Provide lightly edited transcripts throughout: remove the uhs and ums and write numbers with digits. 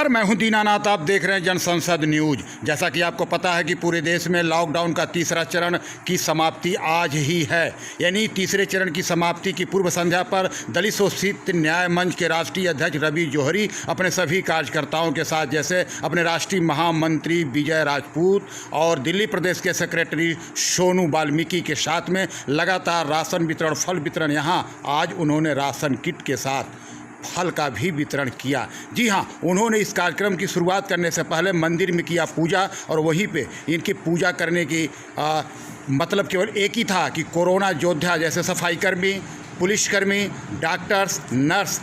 नमस्कार, मैं हूं दीनानाथ। आप देख रहे हैं जनसंसद न्यूज। जैसा कि आपको पता है कि पूरे देश में लॉकडाउन का तीसरा चरण की समाप्ति आज ही है। यानी तीसरे चरण की समाप्ति की पूर्व संध्या पर दलित शोषित न्याय मंच के राष्ट्रीय अध्यक्ष रवि जौहरी अपने सभी कार्यकर्ताओं के साथ, जैसे अपने राष्ट्रीय महामंत्री विजय राजपूत और दिल्ली प्रदेश के सेक्रेटरी सोनू वाल्मीकि के साथ में लगातार राशन वितरण, फल वितरण, यहाँ आज उन्होंने राशन किट के साथ फल का भी वितरण किया। जी हाँ, उन्होंने इस कार्यक्रम की शुरुआत करने से पहले मंदिर में किया पूजा, और वहीं पे इनकी पूजा करने की मतलब केवल एक ही था कि कोरोना योद्धा जैसे सफाईकर्मी, पुलिसकर्मी, डॉक्टर्स, नर्स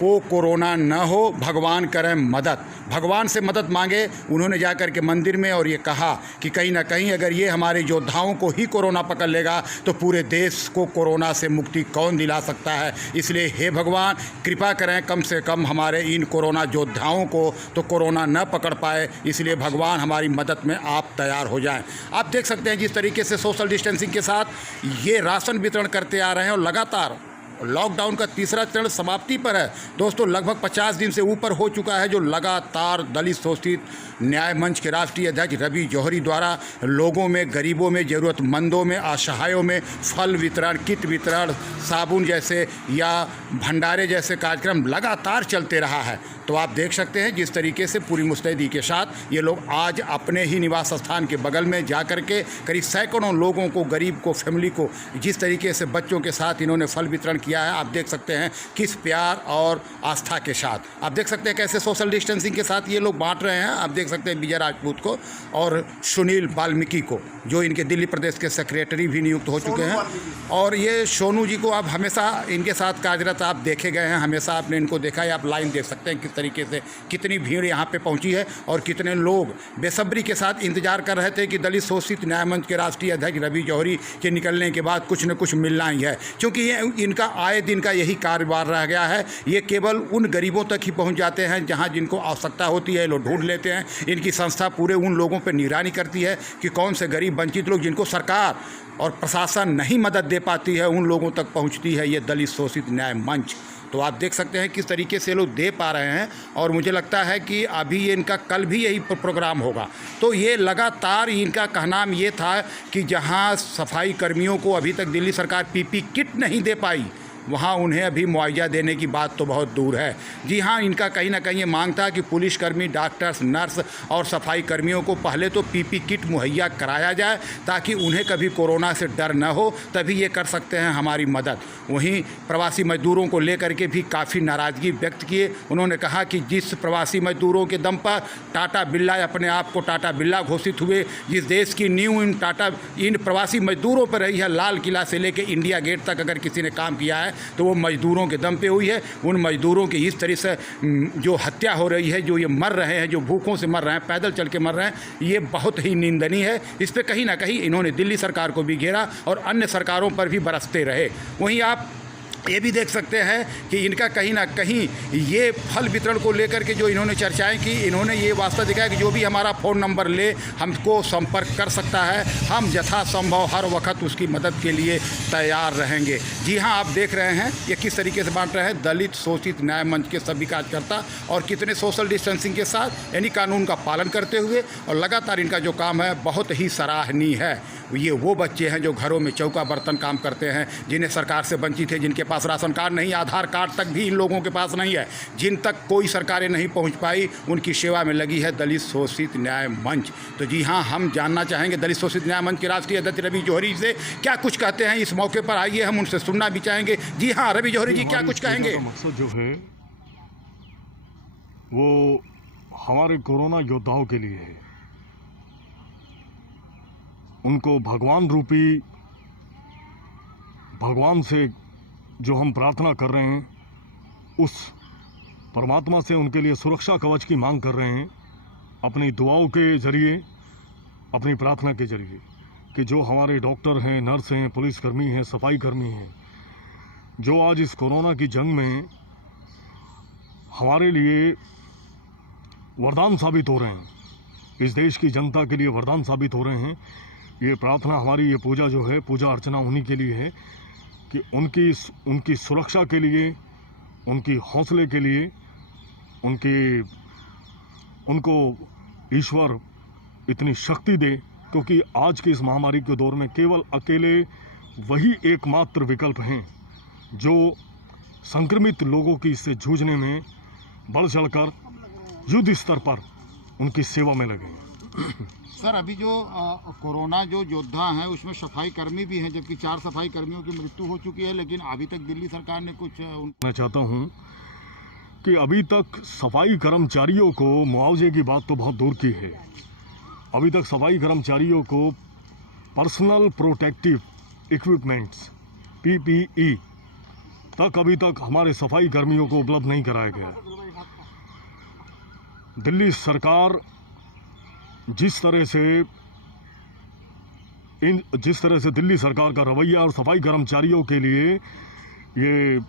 को कोरोना न हो, भगवान करें मदद। भगवान से मदद मांगे उन्होंने जाकर के मंदिर में, और ये कहा कि कहीं ना कहीं अगर ये हमारे योद्धाओं को ही कोरोना पकड़ लेगा तो पूरे देश को कोरोना से मुक्ति कौन दिला सकता है। इसलिए हे भगवान, कृपा करें कम से कम हमारे इन कोरोना योद्धाओं को तो कोरोना न पकड़ पाए। इसलिए भगवान हमारी मदद में आप तैयार हो जाएं। आप देख सकते हैं जिस तरीके से सोशल डिस्टेंसिंग के साथ ये राशन वितरण करते आ रहे हैं, और लगातार लॉकडाउन का तीसरा चरण समाप्ति पर है। दोस्तों, लगभग 50 दिन से ऊपर हो चुका है जो लगातार दलित शोषित न्याय मंच के राष्ट्रीय अध्यक्ष रवि जौहरी द्वारा लोगों में, गरीबों में, ज़रूरतमंदों में, असहायों में फल वितरण, किट वितरण, साबुन जैसे या भंडारे जैसे कार्यक्रम लगातार चलते रहा है। तो आप देख सकते हैं जिस तरीके से पूरी मुस्तैदी के साथ ये लोग आज अपने ही निवास स्थान के बगल में जा कर के करीब सैकड़ों लोगों को, गरीब को, फैमिली को, जिस तरीके से बच्चों के साथ इन्होंने फल वितरण किया है, आप देख सकते हैं किस प्यार और आस्था के साथ। आप देख सकते हैं कैसे सोशल डिस्टेंसिंग के साथ ये लोग बांट रहे हैं। आप देख सकते हैं विजय राजपूत को और सुनील वाल्मीकि को, जो इनके दिल्ली प्रदेश के सेक्रेटरी भी नियुक्त हो चुके हैं। और ये सोनू जी को आप हमेशा इनके साथ कार्यरत आप देखे गए हैं, हमेशा आपने इनको देखा है। आप लाइन देख सकते हैं किस तरीके से कितनी भीड़ यहाँ पे पहुँची है, और कितने लोग बेसब्री के साथ इंतजार कर रहे थे कि दलित शोषित न्याय मंच के राष्ट्रीय अध्यक्ष रवि जौहरी के निकलने के बाद कुछ न कुछ मिलना ही है। क्योंकि ये इनका आए दिन का यही कारोबार रह गया है। ये केवल उन गरीबों तक ही पहुँच जाते हैं जहाँ जिनको आवश्यकता होती है, लोग ढूंढ लेते हैं। इनकी संस्था पूरे उन लोगों पर निगरानी करती है कि कौन से गरीब वंचित लोग जिनको सरकार और प्रशासन नहीं मदद दे पाती है, उन लोगों तक पहुंचती है ये दलित शोषित न्याय मंच। तो आप देख सकते हैं किस तरीके से लोग दे पा रहे हैं, और मुझे लगता है कि अभी ये इनका कल भी यही प्रोग्राम होगा। तो ये लगातार इनका कहना ये था कि जहां सफाई कर्मियों को अभी तक दिल्ली सरकार पीपी किट नहीं दे पाई, वहाँ उन्हें अभी मुआवजा देने की बात तो बहुत दूर है। जी हाँ, इनका कहीं ना कहीं ये मांग था कि पुलिसकर्मी, डॉक्टर्स, नर्स और सफाई कर्मियों को पहले तो पीपी किट मुहैया कराया जाए, ताकि उन्हें कभी कोरोना से डर न हो, तभी ये कर सकते हैं हमारी मदद। वहीं प्रवासी मजदूरों को लेकर के भी काफ़ी नाराज़गी व्यक्त किए। उन्होंने कहा कि जिस प्रवासी मजदूरों के दम पर टाटा बिरला अपने आप को टाटा बिरला घोषित हुए, जिस देश की नींव इन प्रवासी मजदूरों पर रही है, लाल किला से लेकर इंडिया गेट तक अगर किसी ने काम किया है तो वो मजदूरों के दम पे हुई है। उन मजदूरों की इस तरह से जो हत्या हो रही है, जो ये मर रहे हैं, जो भूखों से मर रहे हैं, पैदल चल के मर रहे हैं, ये बहुत ही निंदनीय है। इस पे कहीं ना कहीं इन्होंने दिल्ली सरकार को भी घेरा और अन्य सरकारों पर भी बरसते रहे। वहीं आप ये भी देख सकते हैं कि इनका कहीं ना कहीं ये फल वितरण को लेकर के जो इन्होंने चर्चाएं की, इन्होंने ये वास्ता दिखाया कि जो भी हमारा फ़ोन नंबर ले हमको संपर्क कर सकता है, हम यथासंभव हर वक्त उसकी मदद के लिए तैयार रहेंगे। जी हाँ, आप देख रहे हैं ये किस तरीके से बांट रहे हैं दलित शोषित न्याय मंच के सभी कार्यकर्ता, और कितने सोशल डिस्टेंसिंग के साथ, यानी कानून का पालन करते हुए। और लगातार इनका जो काम है बहुत ही सराहनीय है। ये वो बच्चे हैं जो घरों में चौका बर्तन काम करते हैं, जिन्हें सरकार से वंचित है, जिनके पास राशन कार्ड नहीं, आधार कार्ड तक भी इन लोगों के पास नहीं है, जिन तक कोई सरकारें नहीं पहुंच पाई, उनकी सेवा में लगी है दलित शोषित न्याय मंच। तो जी हाँ, हम जानना चाहेंगे दलित शोषित न्याय मंच के राष्ट्रीय अध्यक्ष रवि जौहरी से क्या कुछ कहते हैं इस मौके पर। आइए हम उनसे सुनना भी चाहेंगे। जी हाँ, रवि जौहरी जी क्या कुछ कहेंगे। मकसद जो है वो हमारे कोरोना योद्धाओं के लिए है। उनको भगवान से जो हम प्रार्थना कर रहे हैं, उस परमात्मा से उनके लिए सुरक्षा कवच की मांग कर रहे हैं, अपनी दुआओं के जरिए, अपनी प्रार्थना के जरिए, कि जो हमारे डॉक्टर हैं, नर्स हैं, पुलिसकर्मी हैं, सफाई कर्मी हैं, जो आज इस कोरोना की जंग में हमारे लिए वरदान साबित हो रहे हैं, इस देश की जनता के लिए वरदान साबित हो रहे हैं। ये प्रार्थना हमारी, ये पूजा जो है, पूजा अर्चना उन्हीं के लिए है कि उनकी सुरक्षा के लिए, उनकी हौसले के लिए, उनकी उनको ईश्वर इतनी शक्ति दे, क्योंकि आज के इस महामारी के दौर में केवल अकेले वही एकमात्र विकल्प हैं जो संक्रमित लोगों की इससे जूझने में बढ़ चढ़कर युद्ध स्तर पर उनकी सेवा में लगे। सर, अभी जो कोरोना जो योद्धा हैं उसमें सफाई कर्मी भी हैं, जबकि 4 सफाई कर्मियों की मृत्यु हो चुकी है, लेकिन अभी तक दिल्ली सरकार ने कुछ मैं चाहता हूं कि अभी तक सफाई कर्मचारियों को मुआवजे की बात तो बहुत दूर की है। अभी तक सफाई कर्मचारियों को पर्सनल प्रोटेक्टिव इक्विपमेंट्स PPE तक अभी तक हमारे सफाई कर्मियों को उपलब्ध नहीं कराया गया। दिल्ली सरकार जिस तरह से दिल्ली सरकार का रवैया और सफाई कर्मचारियों के लिए ये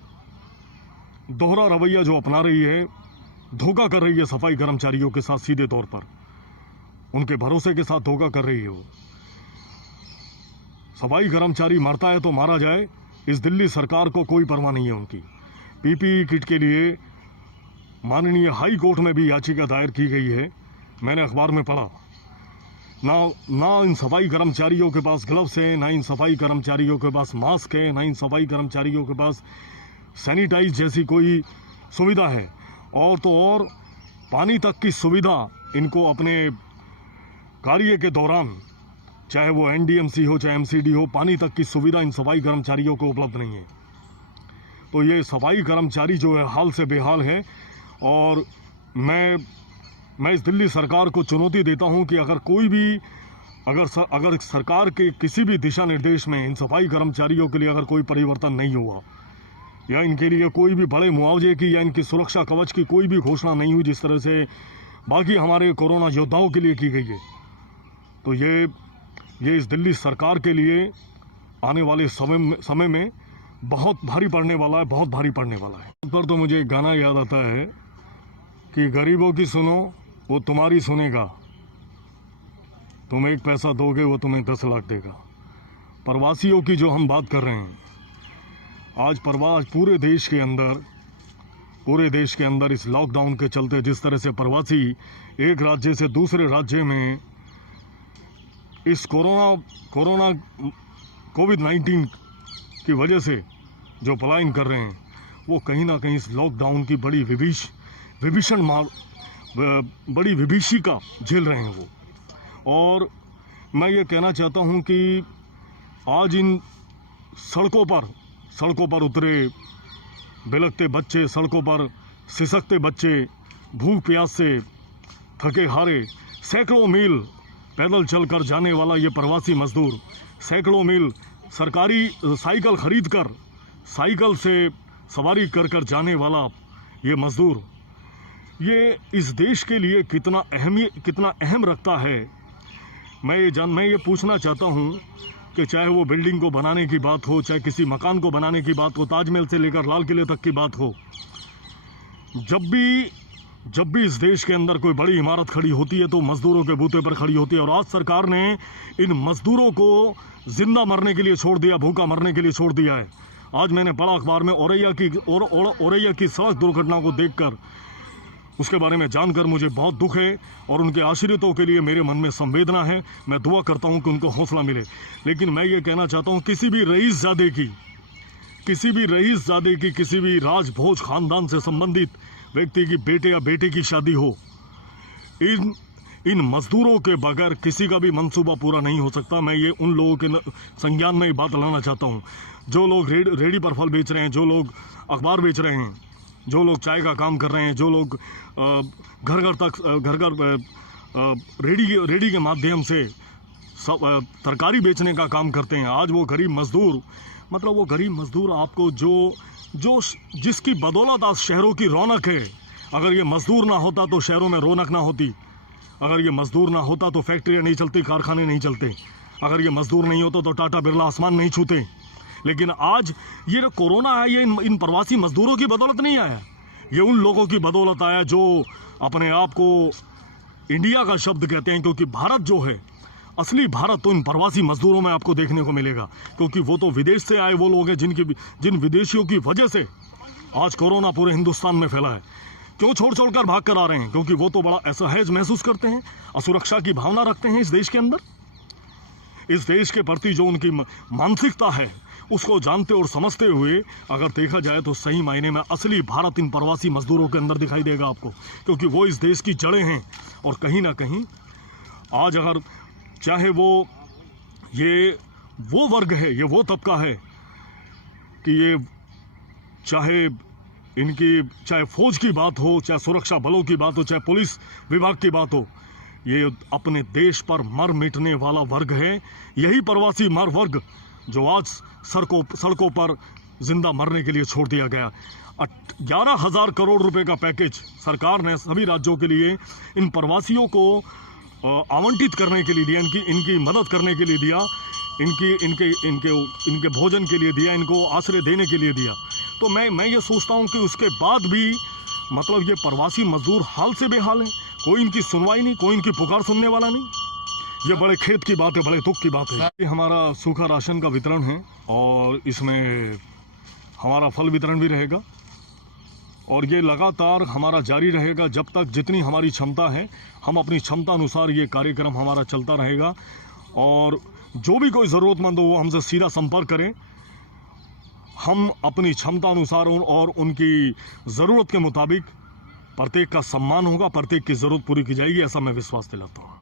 दोहरा रवैया जो अपना रही है, धोखा कर रही है सफाई कर्मचारियों के साथ, सीधे तौर पर उनके भरोसे के साथ धोखा कर रही है। वो सफाई कर्मचारी मरता है तो मारा जाए, इस दिल्ली सरकार को कोई परवाह नहीं है उनकी। PPE किट के लिए माननीय हाई कोर्ट में भी याचिका दायर की गई है, मैंने अखबार में पढ़ा। ना इन सफाई कर्मचारियों के पास ग्लव्स हैं, ना इन सफाई कर्मचारियों के पास मास्क है, ना इन सफाई कर्मचारियों के पास सैनिटाइज जैसी कोई सुविधा है, और तो और पानी तक की सुविधा इनको अपने कार्य के दौरान, चाहे वो NDMC हो चाहे MCD हो, पानी तक की सुविधा इन सफाई कर्मचारियों को उपलब्ध नहीं है। तो ये सफाई कर्मचारी जो है हाल से बेहाल है, और मैं इस दिल्ली सरकार को चुनौती देता हूं कि अगर कोई भी अगर सरकार के किसी भी दिशा निर्देश में इन सफाई कर्मचारियों के लिए अगर कोई परिवर्तन नहीं हुआ, या इनके लिए कोई भी बड़े मुआवजे की या इनकी सुरक्षा कवच की कोई भी घोषणा नहीं हुई जिस तरह से बाकी हमारे कोरोना योद्धाओं के लिए की गई है, तो ये इस दिल्ली सरकार के लिए आने वाले समय में बहुत भारी पड़ने वाला है, बहुत भारी पड़ने वाला है। पर तो मुझे एक गाना याद आता है कि गरीबों की सुनो वो तुम्हारी सुनेगा, तुम 1 पैसा दोगे वो तुम्हें 10 लाख देगा। प्रवासियों की जो हम बात कर रहे हैं, आज पूरे देश के अंदर इस लॉकडाउन के चलते जिस तरह से प्रवासी एक राज्य से दूसरे राज्य में इस कोविड-19 की वजह से जो पलायन कर रहे हैं, वो कहीं ना कहीं इस लॉकडाउन की बड़ी विभीषिका झेल रहे हैं वो। और मैं ये कहना चाहता हूं कि आज इन सड़कों पर उतरे बिलखते बच्चे, सड़कों पर सिसकते बच्चे, भूख प्यास से थके हारे, सैकड़ों मील पैदल चलकर जाने वाला ये प्रवासी मजदूर, सैकड़ों मील सरकारी साइकिल खरीदकर साइकिल से सवारी कर जाने वाला ये मजदूर, ये इस देश के लिए कितना अहम रखता है। मैं ये पूछना चाहता हूँ कि चाहे वो बिल्डिंग को बनाने की बात हो, चाहे किसी मकान को बनाने की बात हो, ताजमहल से लेकर लाल किले तक की बात हो, जब भी इस देश के अंदर कोई बड़ी इमारत खड़ी होती है तो मजदूरों के बूते पर खड़ी होती है। और आज सरकार ने इन मजदूरों को जिंदा मरने के लिए छोड़ दिया, भूखा मरने के लिए छोड़ दिया है। आज मैंने पढ़ा अखबार में औरैया की सड़क दुर्घटना को देखकर, उसके बारे में जानकर मुझे बहुत दुख है, और उनके आश्रितों के लिए मेरे मन में संवेदना है। मैं दुआ करता हूं कि उनको हौसला मिले। लेकिन मैं ये कहना चाहता हूं, किसी भी रईसजादे की किसी भी राजभोज खानदान से संबंधित व्यक्ति की बेटे या बेटे की शादी हो, इन मजदूरों के बगैर किसी का भी मंसूबा पूरा नहीं हो सकता। मैं ये उन लोगों के संज्ञान में बात लाना चाहता हूँ, जो लोग रेडी पर फल बेच रहे हैं, जो लोग अखबार बेच रहे हैं, जो लोग चाय का काम कर रहे हैं, जो लोग घर घर रेडी के माध्यम से तरकारी बेचने का काम करते हैं। आज वो गरीब मजदूर आपको जिसकी बदौलत आज शहरों की रौनक है, अगर ये मजदूर ना होता तो शहरों में रौनक ना होती, अगर ये मजदूर ना होता तो फैक्ट्रियाँ नहीं चलती, कारखाने नहीं चलते, अगर ये मजदूर नहीं होता तो टाटा बिरला आसमान नहीं छूते। लेकिन आज ये जो कोरोना है, ये इन प्रवासी मजदूरों की बदौलत नहीं आया, ये उन लोगों की बदौलत आया जो अपने आप को इंडिया का शब्द कहते हैं। क्योंकि भारत जो है, असली भारत तो इन प्रवासी मजदूरों में आपको देखने को मिलेगा, क्योंकि वो तो विदेश से आए वो लोग हैं जिन विदेशियों की वजह से आज कोरोना पूरे हिंदुस्तान में फैला है। क्यों छोड़ छोड़ कर भाग कर आ रहे हैं? क्योंकि वो तो बड़ा असहज महसूस करते हैं, असुरक्षा की भावना रखते हैं इस देश के अंदर। इस देश के प्रति जो उनकी मानसिकता है उसको जानते और समझते हुए अगर देखा जाए तो सही मायने में असली भारत इन प्रवासी मजदूरों के अंदर दिखाई देगा आपको, क्योंकि वो इस देश की जड़ें हैं। और कहीं ना कहीं आज अगर चाहे ये वो वर्ग है, ये वो तबका है कि ये चाहे फौज की बात हो, चाहे सुरक्षा बलों की बात हो, चाहे पुलिस विभाग की बात हो, ये अपने देश पर मर मिटने वाला वर्ग है। यही प्रवासी वर्ग जो आज सड़कों पर जिंदा मरने के लिए छोड़ दिया गया। 11,000 करोड़ रुपए का पैकेज सरकार ने सभी राज्यों के लिए इन प्रवासियों को आवंटित करने के लिए दिया, इनकी मदद करने के लिए दिया, इनके भोजन के लिए दिया, इनको आश्रय देने के लिए दिया। तो मैं ये सोचता हूँ कि उसके बाद भी मतलब ये प्रवासी मजदूर हाल से बेहाल हैं, कोई इनकी सुनवाई नहीं, कोई इनकी पुकार सुनने वाला नहीं। ये बड़े खेद की बात है, बड़े दुख की बात है। ये हमारा सूखा राशन का वितरण है और इसमें हमारा फल वितरण भी रहेगा और ये लगातार हमारा जारी रहेगा जब तक जितनी हमारी क्षमता है। हम अपनी क्षमता अनुसार ये कार्यक्रम हमारा चलता रहेगा और जो भी कोई ज़रूरतमंद हो वो हमसे सीधा संपर्क करें। हम अपनी क्षमता अनुसार और उनकी ज़रूरत के मुताबिक प्रत्येक का सम्मान होगा, प्रत्येक की ज़रूरत पूरी की जाएगी, ऐसा मैं विश्वास दिलाता हूँ।